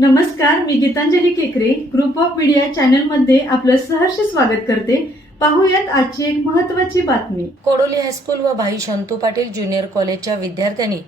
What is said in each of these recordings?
नमस्कार मी गीतांजली केकरे. Group of media चॅनलमध्ये आपलं सहर्ष स्वागत करते. पाहूयात आजची एक महत्वाची बातमी. कोडोली हायस्कूल व भाई शंतू पाटील ज्युनियर कॉलेजच्या विद्यार्थ्यांनी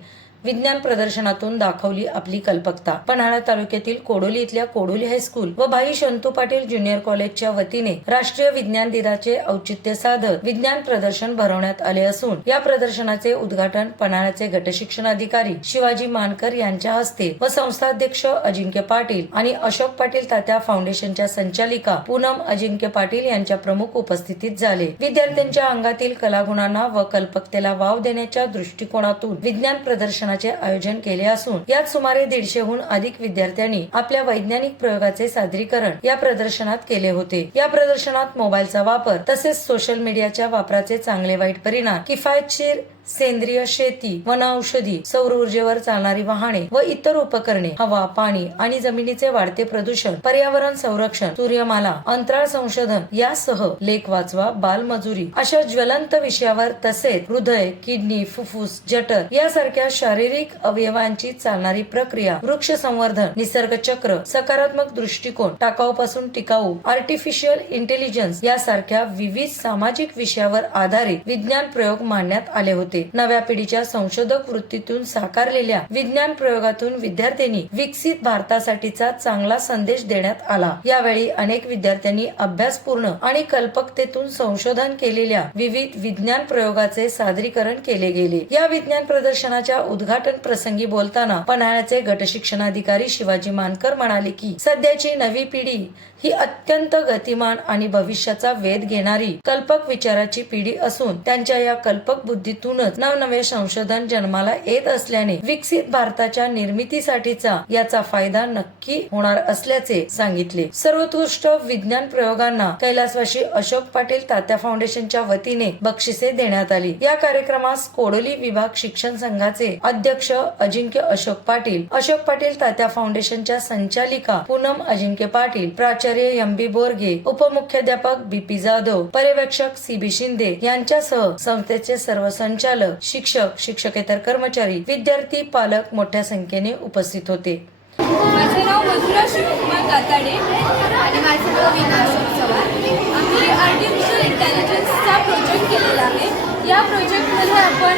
विज्ञान प्रदर्शनातून दाखवली आपली कल्पकता. पन्हाळा तालुक्यातील कोडोली इथल्या कोडोली हायस्कूल व भाई शंतू पाटील ज्युनियर कॉलेजच्या वतीने राष्ट्रीय विज्ञान दिनाचे औचित्य साधत विज्ञान प्रदर्शन भरवण्यात आले असून या प्रदर्शनाचे उद्घाटन पन्हाळ्याचे गटशिक्षणाधिकारी शिवाजी मानकर यांच्या हस्ते व संस्थाध्यक्ष अजिंक्य पाटील आणि अशोक पाटील तात्या फाउंडेशनच्या संचालिका पूनम अजिंक्य पाटील यांच्या प्रमुख उपस्थितीत झाले. विद्यार्थ्यांच्या अंगातील कलागुणांना व कल्पकतेला वाव देण्याच्या दृष्टिकोनातून विज्ञान प्रदर्शन प्रदर्शनाचे आयोजन केले असून यात सुमारे दीडशेहून अधिक विद्यार्थ्यांनी आपल्या वैज्ञानिक प्रयोगाचे सादरीकरण या प्रदर्शनात केले होते. या प्रदर्शनात मोबाईलचा वापर तसेच सोशल मीडियाच्या वापराचे चांगले वाईट परिणाम किफायतशीर सेंद्रिय शेती वन औषधी सौर ऊर्जेवर चालणारी वाहने व इतर उपकरणे हवा पाणी आणि जमिनीचे वाढते प्रदूषण पर्यावरण संरक्षण सूर्यमाला अंतराळ संशोधन यासह लेख वाचवा बालमजुरी अशा ज्वलंत विषयावर तसेच हृदय किडनी फुफ्फुस जटर यासारख्या शारीरिक अवयवांची चालणारी प्रक्रिया वृक्ष संवर्धन निसर्ग चक्र सकारात्मक दृष्टिकोन टाकाऊ पासून टिकाऊ आर्टिफिशियल इंटेलिजन्स यासारख्या विविध सामाजिक विषयावर आधारित विज्ञान प्रयोग मांडण्यात आले होते. नव्या पिढीच्या संशोधक वृत्तीतून साकारलेल्या विज्ञान प्रयोगातून विद्यार्थ्यांनी विकसित भारतासाठीचा चांगला संदेश देण्यात आला. यावेळी अनेक विद्यार्थ्यांनी अभ्यासपूर्ण आणि कल्पकतेतून संशोधन केलेल्या विविध विज्ञान प्रयोगाचे सादरीकरण केले गेले. या विज्ञान प्रदर्शनाच्या उद्घाटन प्रसंगी बोलताना पन्हाळ्याचे गटशिक्षणाधिकारी शिवाजी मानकर म्हणाले की सध्याची नवी पिढी ही अत्यंत गतिमान आणि भविष्याचा वेध घेणारी कल्पक विचाराची पिढी असून त्यांच्या या कल्पक बुद्धीतून बुद्धीतूनच नवनवे संशोधन जन्माला येत असल्याने विकसित भारताच्या निर्मितीसाठीचा याचा फायदा नक्की होणार असल्याचे सांगितले. सर्वोत्कृष्ट विज्ञान प्रयोगांना कैलासवाशी अशोक पाटील तात्या फाउंडेशनच्या वतीने बक्षिसे देण्यात आली. या कार्यक्रमास कोडोली विभाग शिक्षण संघाचे अध्यक्ष अजिंक्य अशोक पाटील अशोक पाटील तात्या फाउंडेशनच्या संचालिका पूनम अजिंक्य पाटील प्राचार्य एम बी बोरगे उपमुख्याध्यापक बी पी जाधव पर्यवेक्षक सी बी शिंदे यांच्यासह संस्थेचे सर्व संचालक शिक्षक शिक्षकेतर कर्मचारी विद्यार्थी पालक मोठ्या संख्येने उपस्थित होते. माझं नाव मधुरा शिवकुमार दाताडे आणि माझं नाव विकास चव्हाण. आम्ही आर्टिफिशियल इंटेलिजन्सचा प्रोजेक्ट केलेला आहे. या प्रोजेक्टमध्ये आपण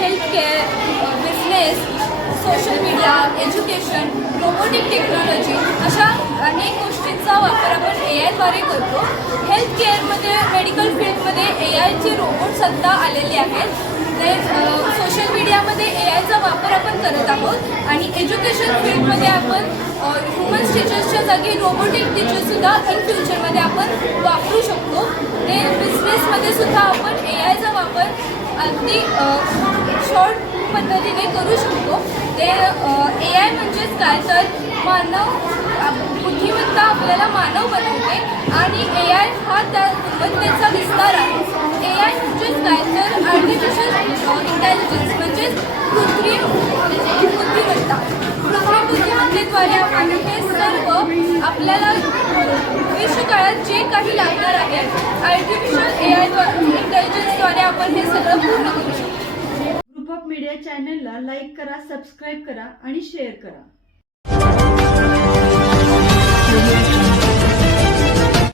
health care business social media education robotic technology अशा अनेक गोष्टींचा वापर आपण ए आयद्वारे करतो. हेल्थ केअरमध्ये मेडिकल फील्डमध्ये ए आयचे रोबोट्स आत्ता आलेले आहेत ते सोशल मीडियामध्ये ए आयचा वापर आपण करत आहोत. आणि एज्युकेशन फील्डमध्ये आपण ह्युमन्स टीचर्सच्या जागी रोबोटिक टीचर्ससुद्धा इन फ्युचरमध्ये आपण वापरू शकतो. ते बिझनेसमध्ये सुद्धा आपण ए आयचा वापर अगदी शॉर्ट पद्धतीने करू शकतो. ते ए आय म्हणजेच काय? तर मानव बुद्धिमत्ता आपल्याला मानव बनवते. आणि ए आय हा त्या गुणवत्तेचा विस्तार आहे. काय तर आर्टिफिशियल इंटेलिजन्स म्हणजेच कृत्रिम बुद्धिमत्ता. कृत्रिम बुद्धिमत्तेद्वारे आपण हे सर्व आपल्याला भविष्यकाळात जे काही लागणार आहे आर्टिफिशियल ए आय इंटेलिजन्सद्वारे आपण हे सगळं पूर्ण करू शकतो. ग्रुप ऑफ मीडिया चॅनलला लाईक करा सबस्क्राईब करा आणि शेअर करा.